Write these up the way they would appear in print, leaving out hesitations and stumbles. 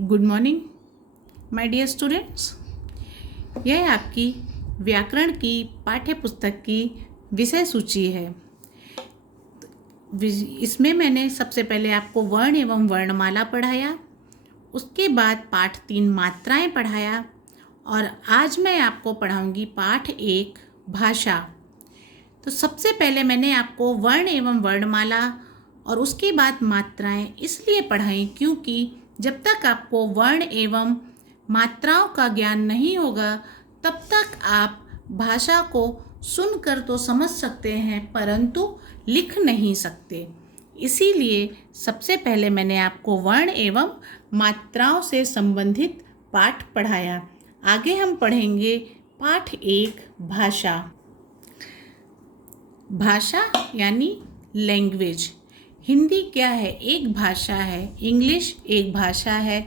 Good morning my dear students. यह आपकी व्याकरण की पाठ्य पुस्तक की विषय सूची है। इसमें मैंने सबसे पहले आपको वर्ण एवं वर्णमाला पढ़ाया, उसके बाद पाठ 3 मात्राएं पढ़ाया और आज मैं आपको पढ़ाऊंगी पाठ 1 भाषा। तो सबसे पहले मैंने आपको वर्ण एवं वर्णमाला और उसके बाद मात्राएं इसलिए पढ़ाई क्योंकि जब तक आपको वर्ण एवं मात्राओं का ज्ञान नहीं होगा तब तक आप भाषा को सुनकर तो समझ सकते हैं परंतु लिख नहीं सकते। इसीलिए सबसे पहले मैंने आपको वर्ण एवं मात्राओं से संबंधित पाठ पढ़ाया। आगे हम पढ़ेंगे पाठ 1 भाषा। भाषा यानी लैंग्वेज। हिंदी क्या है? एक भाषा है। इंग्लिश एक भाषा है।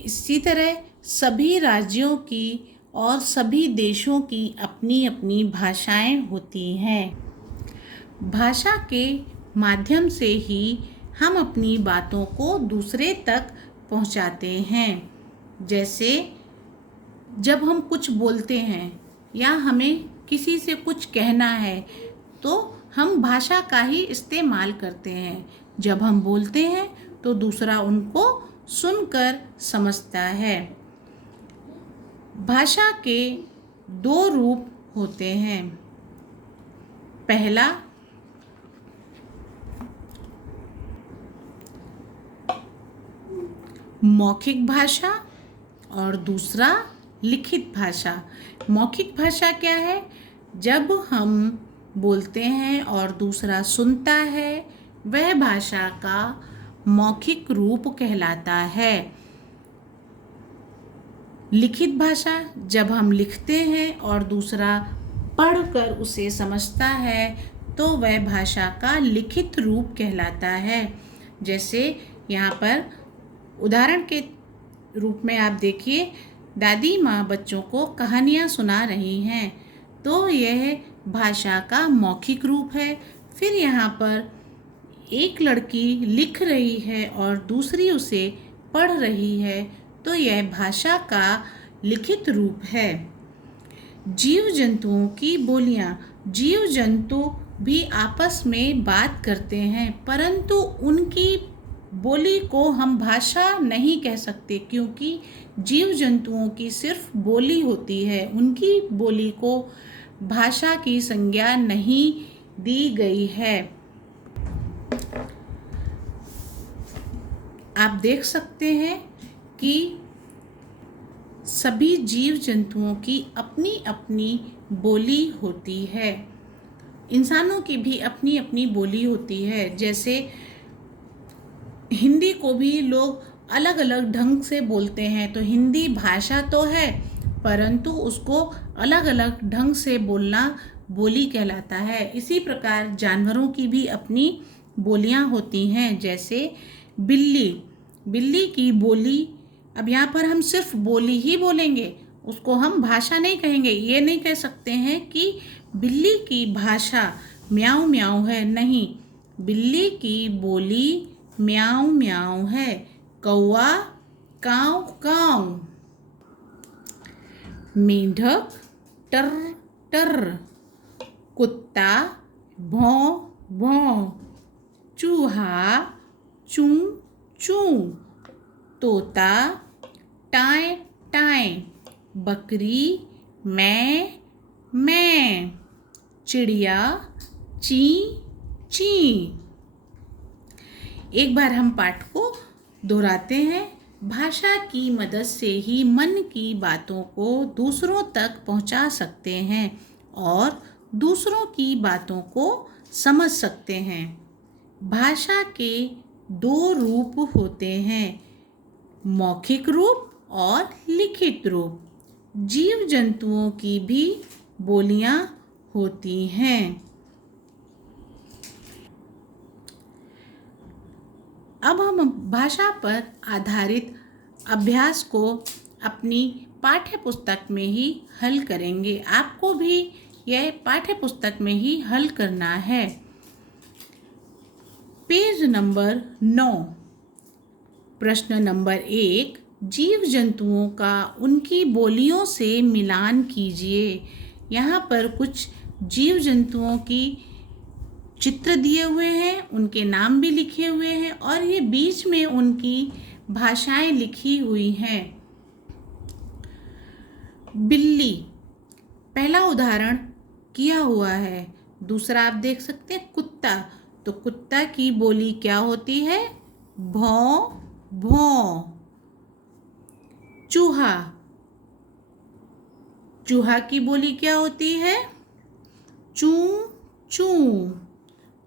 इसी तरह सभी राज्यों की और सभी देशों की अपनी अपनी भाषाएं होती हैं। भाषा के माध्यम से ही हम अपनी बातों को दूसरे तक पहुंचाते हैं। जैसे जब हम कुछ बोलते हैं या हमें किसी से कुछ कहना है तो हम भाषा का ही इस्तेमाल करते हैं। जब हम बोलते हैं तो दूसरा उनको सुनकर समझता है। भाषा के 2 रूप होते हैं। पहला मौखिक भाषा और दूसरा लिखित भाषा। मौखिक भाषा क्या है? जब हम बोलते हैं और दूसरा सुनता है वह भाषा का मौखिक रूप कहलाता है। लिखित भाषा जब हम लिखते हैं और दूसरा पढ़कर उसे समझता है तो वह भाषा का लिखित रूप कहलाता है। जैसे यहाँ पर उदाहरण के रूप में आप देखिए, दादी माँ बच्चों को कहानियाँ सुना रही हैं तो यह भाषा का मौखिक रूप है। फिर यहाँ पर एक लड़की लिख रही है और दूसरी उसे पढ़ रही है तो यह भाषा का लिखित रूप है। जीव जंतुओं की बोलियाँ। जीव जंतु भी आपस में बात करते हैं परंतु उनकी बोली को हम भाषा नहीं कह सकते क्योंकि जीव जंतुओं की सिर्फ बोली होती है। उनकी बोली को भाषा की संज्ञा नहीं दी गई है। आप देख सकते हैं कि सभी जीव जंतुओं की अपनी अपनी बोली होती है। इंसानों की भी अपनी अपनी बोली होती है। जैसे हिंदी को भी लोग अलग अलग ढंग से बोलते हैं तो हिंदी भाषा तो है परंतु उसको अलग अलग ढंग से बोलना बोली कहलाता है। इसी प्रकार जानवरों की भी अपनी बोलियां होती हैं। जैसे बिल्ली की बोली, अब यहाँ पर हम सिर्फ बोली ही बोलेंगे, उसको हम भाषा नहीं कहेंगे। ये नहीं कह सकते हैं कि बिल्ली की भाषा म्याऊं म्याऊं है, नहीं। बिल्ली की बोली म्याऊं म्याऊं है। कौवा काऊ काऊ। मेंढक टर टर। कुत्ता भौं भौं। चूहा चूं चूं। तोता टाएं टाएं। बकरी मैं मैं। चिड़िया ची ची। एक बार हम पाठ को दोहराते हैं। भाषा की मदद से ही मन की बातों को दूसरों तक पहुंचा सकते हैं और दूसरों की बातों को समझ सकते हैं। भाषा के 2 रूप होते हैं, मौखिक रूप और लिखित रूप। जीव जंतुओं की भी बोलियां होती हैं। अब हम भाषा पर आधारित अभ्यास को अपनी पाठ्य पुस्तक में ही हल करेंगे। आपको भी यह पाठ्य पुस्तक में ही हल करना है। पेज नंबर 9, प्रश्न नंबर 1, जीव जंतुओं का उनकी बोलियों से मिलान कीजिए। यहाँ पर कुछ जीव जंतुओं की चित्र दिए हुए हैं, उनके नाम भी लिखे हुए हैं और ये बीच में उनकी भाषाएं लिखी हुई हैं। बिल्ली, पहला उदाहरण किया हुआ है। दूसरा आप देख सकते हैं कुत्ता, तो कुत्ता की बोली क्या होती है? भौं भौं। चूहा, चूहा की बोली क्या होती है? चूं चूं।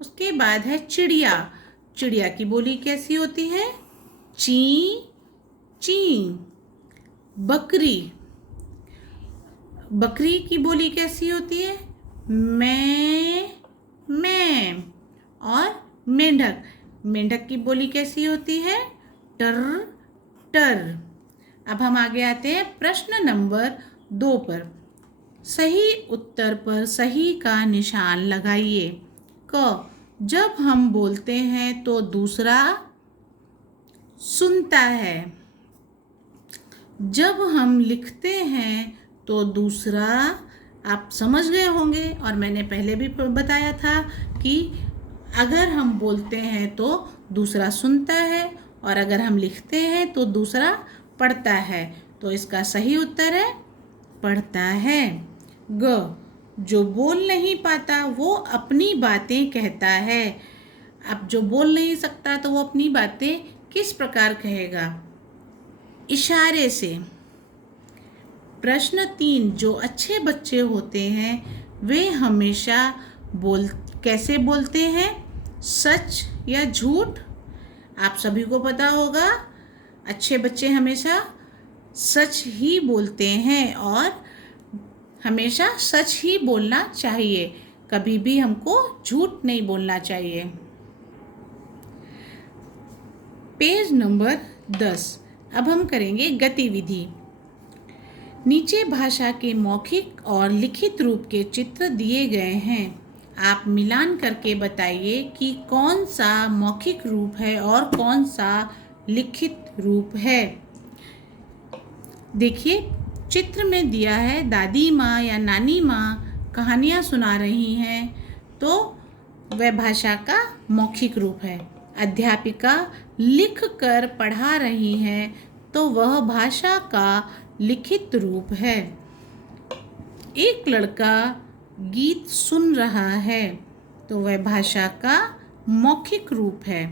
उसके बाद है चिड़िया, चिड़िया की बोली कैसी होती है? ची ची। बकरी, बकरी की बोली कैसी होती है? मैं मैं। और मेंढक, मेंढक की बोली कैसी होती है? टर टर। अब हम आगे आते हैं प्रश्न नंबर 2 पर। सही उत्तर पर सही का निशान लगाइए। क, जब हम बोलते हैं तो दूसरा सुनता है। जब हम लिखते हैं तो दूसरा, आप समझ गए होंगे और मैंने पहले भी बताया था कि अगर हम बोलते हैं तो दूसरा सुनता है और अगर हम लिखते हैं तो दूसरा पढ़ता है। तो इसका सही उत्तर है पढ़ता है। ग, जो बोल नहीं पाता वो अपनी बातें कहता है। अब जो बोल नहीं सकता तो वो अपनी बातें किस प्रकार कहेगा? इशारे से। प्रश्न 3, जो अच्छे बच्चे होते हैं वे हमेशा कैसे बोलते हैं? सच या झूठ? आप सभी को पता होगा अच्छे बच्चे हमेशा सच ही बोलते हैं और हमेशा सच ही बोलना चाहिए, कभी भी हमको झूठ नहीं बोलना चाहिए। Page number 10। अब हम करेंगे गतिविधि। नीचे भाषा के मौखिक और लिखित रूप के चित्र दिए गए हैं। आप मिलान करके बताइए कि कौन सा मौखिक रूप है और कौन सा लिखित रूप है। देखिए चित्र में दिया है दादी माँ या नानी माँ कहानियाँ सुना रही हैं, तो वह भाषा का मौखिक रूप है। अध्यापिका लिख कर पढ़ा रही हैं, तो वह भाषा का लिखित रूप है। एक लड़का गीत सुन रहा है, तो वह भाषा का मौखिक रूप है।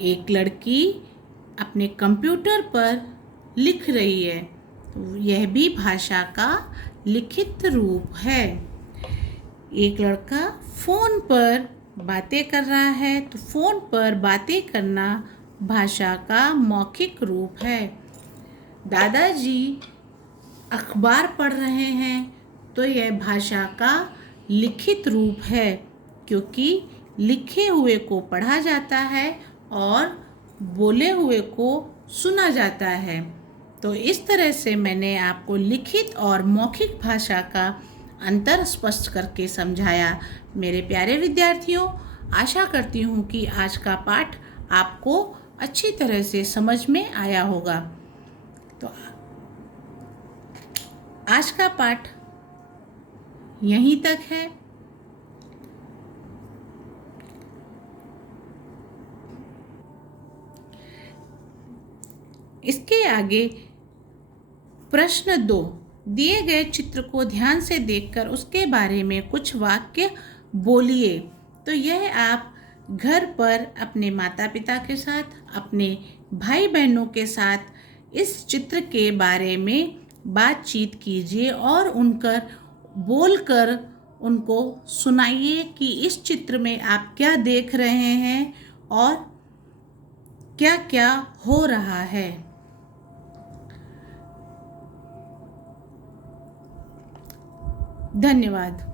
एक लड़की अपने कंप्यूटर पर लिख रही है, तो यह भी भाषा का लिखित रूप है। एक लड़का फ़ोन पर बातें कर रहा है, तो फ़ोन पर बातें करना भाषा का मौखिक रूप है। दादाजी अखबार पढ़ रहे हैं, तो यह भाषा का लिखित रूप है, क्योंकि लिखे हुए को पढ़ा जाता है और बोले हुए को सुना जाता है। तो इस तरह से मैंने आपको लिखित और मौखिक भाषा का अंतर स्पष्ट करके समझाया। मेरे प्यारे विद्यार्थियों, आशा करती हूँ कि आज का पाठ आपको अच्छी तरह से समझ में आया होगा। तो आज का पाठ यहीं तक है। इसके आगे प्रश्न 2, दिए गए चित्र को ध्यान से देखकर उसके बारे में कुछ वाक्य बोलिए। तो यह आप घर पर अपने माता पिता के साथ, अपने भाई बहनों के साथ इस चित्र के बारे में बातचीत कीजिए और उनकर बोलकर उनको सुनाइए कि इस चित्र में आप क्या देख रहे हैं और क्या क्या हो रहा है। धन्यवाद।